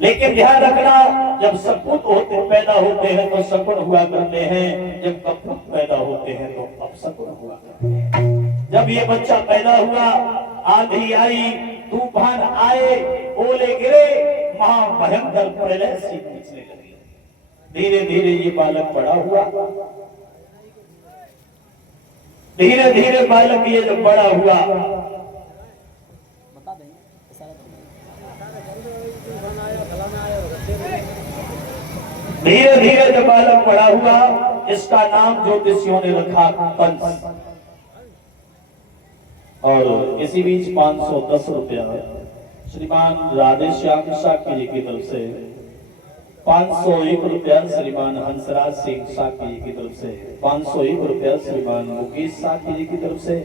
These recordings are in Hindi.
लेकिन ध्यान रखना, जब सपूत होते पैदा होते हैं तो शकुन हुआ करते हैं, जब कपूत पैदा होते हैं तो अपशकुन हुआ करते हैं। जब ये बच्चा पैदा हुआ, आंधी आई, तूफान आए, ओले गिरे, महा भयंकर प्रलय सी पहुंचने लगी। धीरे धीरे ये बालक बड़ा हुआ, धीरे धीरे बालक ये जब बड़ा हुआ, धीरे धीरे जब बालक बड़ा हुआ, इसका नाम ज्योतिषियों ने रखा कंस। और इसी बीच 510 रुपया श्रीमान राधेश्याम साकी जी की तरफ से, 501 रुपया श्रीमान हंसराज सिंह साकी जी की तरफ से, 501 रुपया श्रीमान मुकेश साकी जी की तरफ से,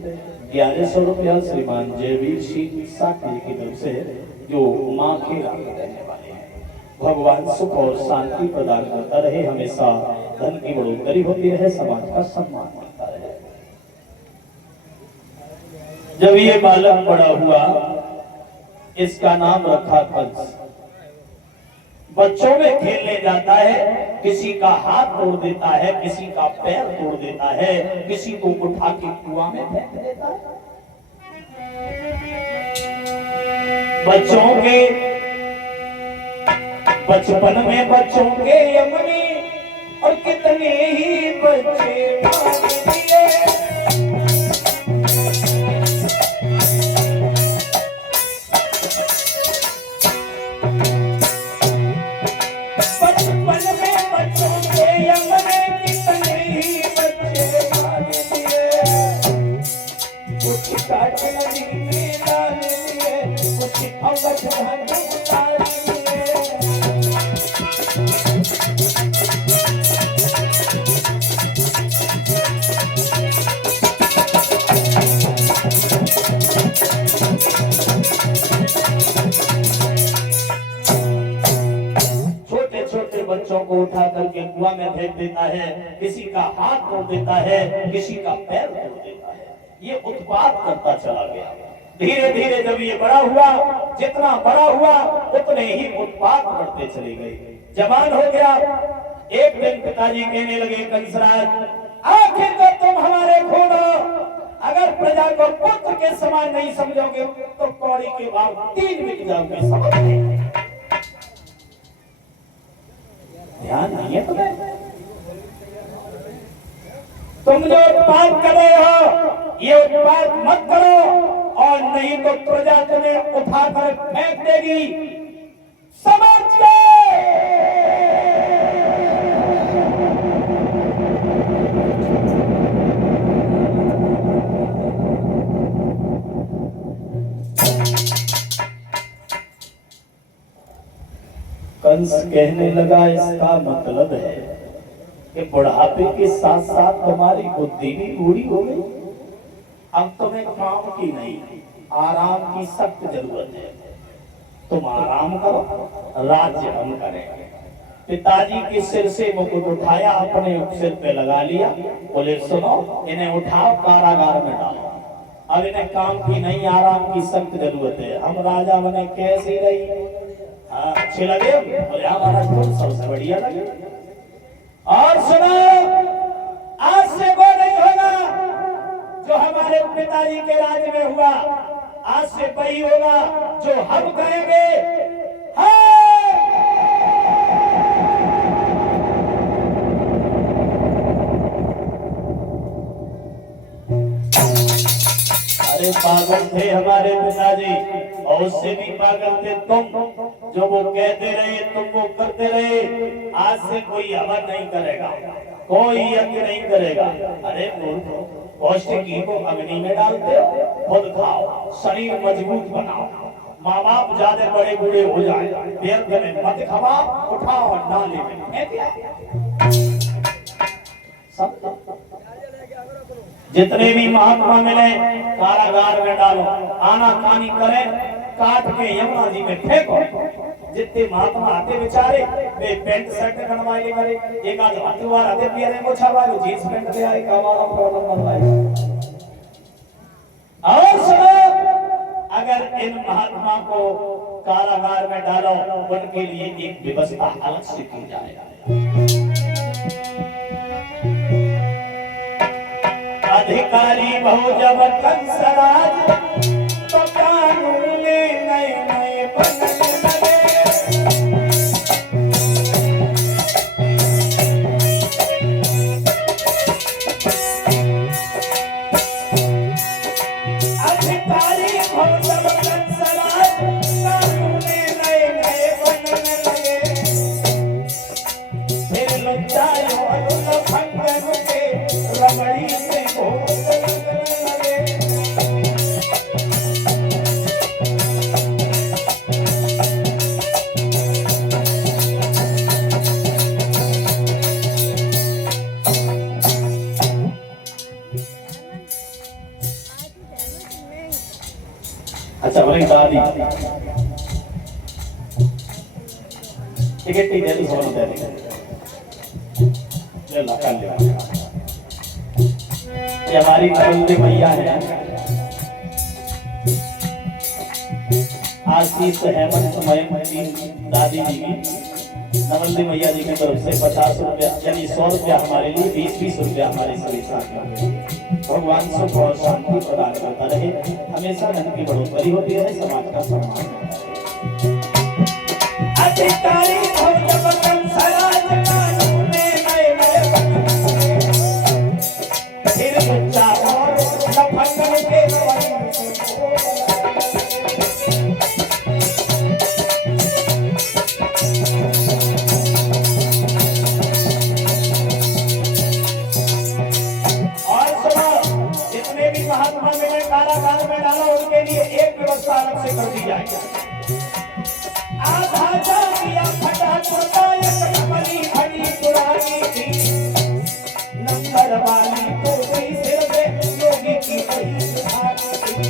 1100 रुपया श्रीमान जयवीर सिंह साकी जी की तरफ से, जो माँ के रहने वाले हैं। भगवान सुख और शांति प्रदान करता रहे, हमेशा धन की बढ़ोतरी होती रहे, समाज का सम्मान होता रहे। जब ये बालक बड़ा हुआ, इसका नाम रखा कंस। बच्चों में खेलने जाता है, किसी का हाथ तोड़ देता है, किसी का पैर तोड़ देता है, किसी को उठा के कुआं में फेंक देता है। बच्चों के बचपन में बच्चों के यमनी और कितने ही बच्चे दिए। बचपन में बच्चों के यमनी कितने ही बच्चे मार दिए। कुछ काट नदी में डाल दिए, कुछ अवध भाग उतार दिए। बच्चों को उठा करके कुआं में फेंक देता है, किसी का हाथ तोड़ देता है, किसी का पैर तोड़ देता है। ये उत्पात करता चला गया। धीरे धीरे जब ये बड़ा हुआ, जितना बड़ा हुआ उतने ही उत्पात बढ़ते चले गए। जवान हो गया, एक दिन पिताजी कहने लगे, कंसराज आखिर तो तुम हमारे खून हो, अगर प्रजा को पुत्र के समान नहीं समझोगे तो कौड़ी के बाद 3 मिट जाओगे। समझ ध्यान नहीं है तुम्हें? तुम जो उत्पात कर रहे हो, ये उत्पात मत करो, और नहीं तो प्रजा तुम्हें उठाकर फेंक देगी। समझ गए? कंस कहने लगा, इसका मतलब है कि बुढ़ापे के साथ साथ तुम्हारी बुद्धि भी बूढ़ी हो गई। अब तुम्हें काम की नहीं, आराम की सख्त जरूरत है। तुम आराम करो, राज्य हम करेंगे। पिताजी के सिर से मुकुट उठाया, अपने सिर पे लगा लिया, बोले सुनो, इन्हें उठाओ, कारागार में डालो। अब इन्हें काम की नहीं, आराम की सख्त जरूरत है। हम राजा बने कैसी रही, हाँ अच्छे लगे और हमारा कुल सबसे बढ़िया लगे। और सुनो, आज से वो नहीं होगा जो हमारे पिताजी के राज में हुआ, आज से वही होगा जो हम कहेंगे। अरे पागल थे हमारे पिताजी, और उससे भी पागल थे तुम, जो वो कहते रहे तुम वो करते रहे। आज से कोई अमर नहीं करेगा, कोई यज्ञ नहीं करेगा। अरे पौष्टिक घी को अग्नि में डालते हो, खुद खाओ, शरीर मजबूत बनाओ। माँ बाप ज्यादा बड़े बूढ़े हो जाए, व्यर्थ में मत खवाओ, उठाओ और नाले में फेंक आओ। सब जितने भी महात्मा मिले कारागार में डालो, आना कानी करे, काट के यमुना जी में फेंको। जितने महात्मा आते बेचारे वे पेंट शर्ट बनवाए करे, एक आध हथुआर आते पियरे मोछा वाले जींस पेंट ले आए, कावाला प्रॉब्लम बनवाए। और सुनो, अगर इन महात्मा को कारागार में डालो, उनके लिए एक व्यवस्था अलग से की जाए। अधिकारी बहु जब कंसराज, तो कानून नए नए बनने लगे। अधिकारी बहु जब कंसराज, कानून नए नए बनने लगे। फिर लुचायो फंगन के रमणी से अच्छा बोले दादी टिकट दे दी, सोनी दे दी, ले ला कर ले। ये हमारी नवल्दी मैया है, आशीष हेमंत मयंती दादी जी की, नवल्दी मैया जी की तरफ से 50 रुपया यानी 100 रुपया हमारे लिए, 20-20 रुपया हमारे सभी साथियों। भगवान सुख और शांति प्रदान करता रहे, हमेशा धन की बढ़ोतरी होती है, समाज का सम्मान होता है। अधिकारी हो जब कंसराज, कानून नए नए बनने, फिर बच्चा और लफंगन के महात्मा में कारागार में डालो, उनके लिए एक व्यवस्था अलग से कर दी जाएगी। आधा जातिया फटा कुर्ता, एक कमली भरी पुरानी थी, नंबर वाली टोपी सिर पे, योगी की वही सुधारी थी।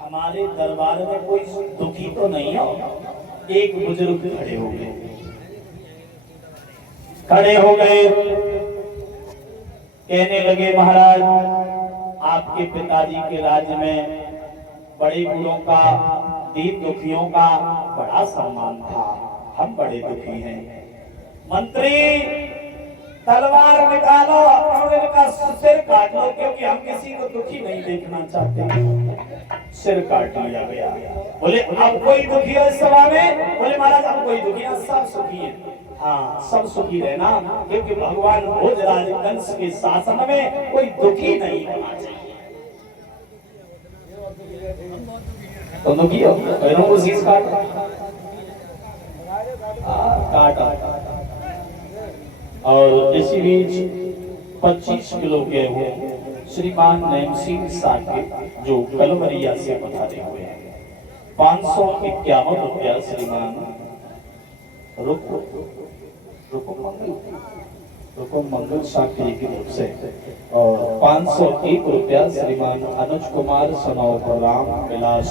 हमारे दरबार में कोई दुखी तो नहीं है। एक बुजुर्ग खड़े हो गए, कहने लगे महाराज आपके पिताजी के राज्य में बड़े बूढ़ों का, दीन दुखियों का बड़ा सम्मान था, हम बड़े दुखी हैं। मंत्री तलवार निकालो और इनका सिर काट लो, क्योंकि हम किसी को दुखी नहीं देखना चाहते। सिर काट लिया गया। बोले अब कोई दुखी है इस सभा में? बोले महाराज अब कोई दुखी है, सब सुखी है। हाँ सब सुखी रहना, क्योंकि भगवान भोजराज कंस के शासन में कोई दुखी नहीं होना चाहिए। तो दुखी हो पैरों को शीश काटा और इसी बीच 25 किलो के हुए श्रीमान नैम सिंह साकिब जो कलवरिया से पधारे हुए हैं। 551 रुपया श्रीमान रुको मंगल साकिब की तरफ से और 501 रुपया श्रीमान अनुज कुमार सनौत राम विलास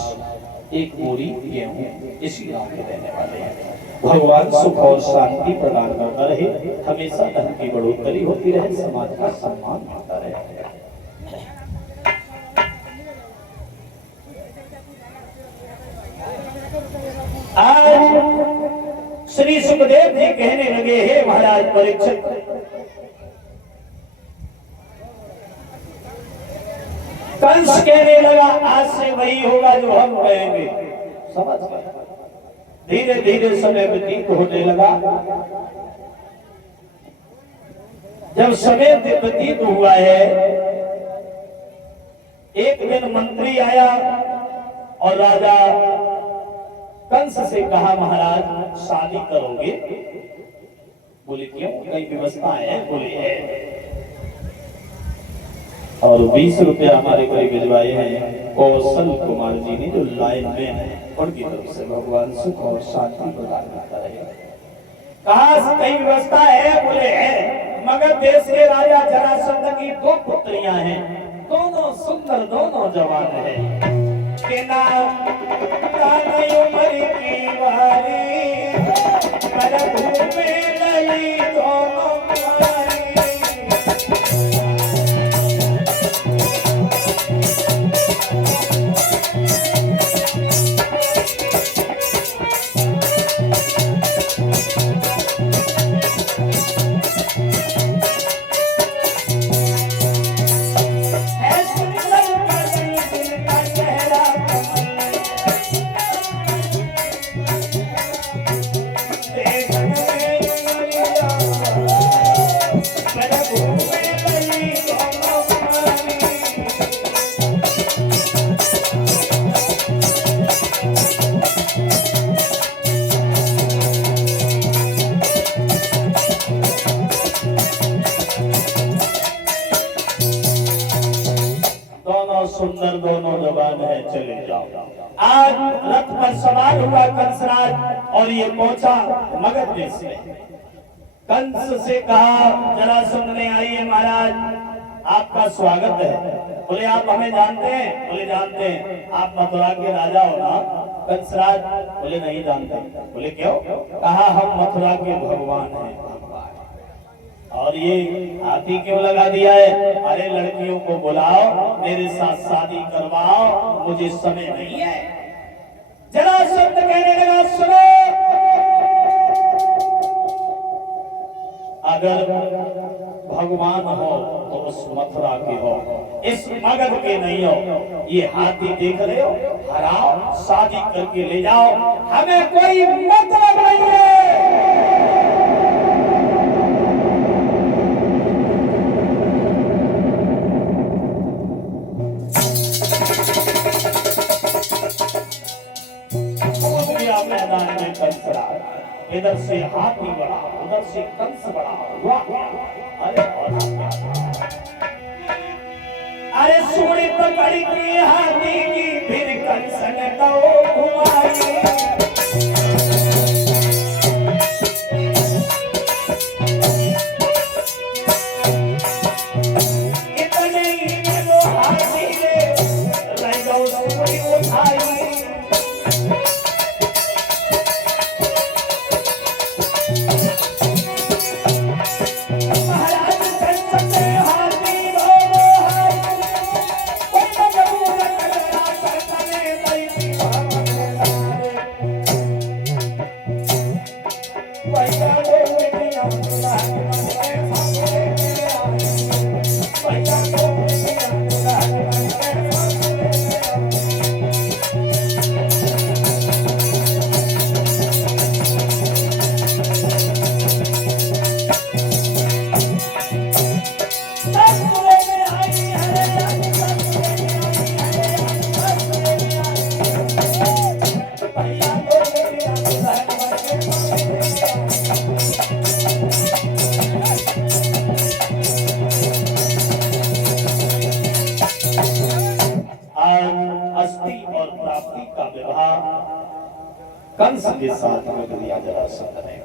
एक बोरी गेहूं इसी गांव के रहने वाले हैं। भगवान सुख और शांति प्रदान करता रहे, हमेशा धन की बढ़ोतरी होती रहे, समाज का सम्मान मिलता रहे। आज श्री सुखदेव जी कहने लगे, हे महाराज परीक्षित, कंस कहने लगा आज से वही होगा जो हम कहेंगे। समझ गए? धीरे धीरे समय व्यतीत होने लगा। जब समय व्यतीत हुआ है, एक दिन मंत्री आया और राजा कंस से कहा, महाराज शादी करोगे? बोले क्यों, कई व्यवस्था है? बोले है। और 20 रुपया हमारे को भिजवाए हैं कौशल कुमार जी ने जो लाइन में है, उनकी तरफ से भगवान सुख और शांति प्रदान करता रहे। कहा कई व्यवस्था है? बोले है। मगर देश के राजा जरासंध की 2 पुत्रियां हैं, दोनों सुंदर, दोनों जवान है। के नाम मरी दोनों सुंदर, दोनों जवान है, चले जाओ। आज रथ पर सवार हुआ कंसराज और ये पहुंचा मगध देश में। कंस से कहा, जरासंध ने, आइए महाराज आपका स्वागत है। बोले आप हमें जानते हैं? बोले जानते हैं। आप मथुरा के राजा हो ना? कंसराज बोले नहीं जानते। बोले क्यों? कहा हम मथुरा के भगवान हैं। और ये हाथी क्यों लगा दिया है? अरे लड़कियों को बुलाओ, मेरे साथ शादी करवाओ, मुझे समय नहीं है। जरासंध कहने लगा, सुनो, अगर भगवान हो तो उस मथुरा के हो, इस मगध के नहीं हो। ये हाथी देख रहे हो, हराओ, शादी करके ले जाओ, हमें कोई मतलब नहीं है। मैदान में कंस रहा, इधर से हाथी बड़ा, उधर से कंस बड़ा। अरे अरे सूरी पकड़ की हाथी की, फिर कंस ने तो घुमाई। इतने ही में वो हाथी ने रंगो सूरी उठाई। आज अस्थि और प्राप्ति का विवाह कंस के साथ में दुनिया जरासंध ने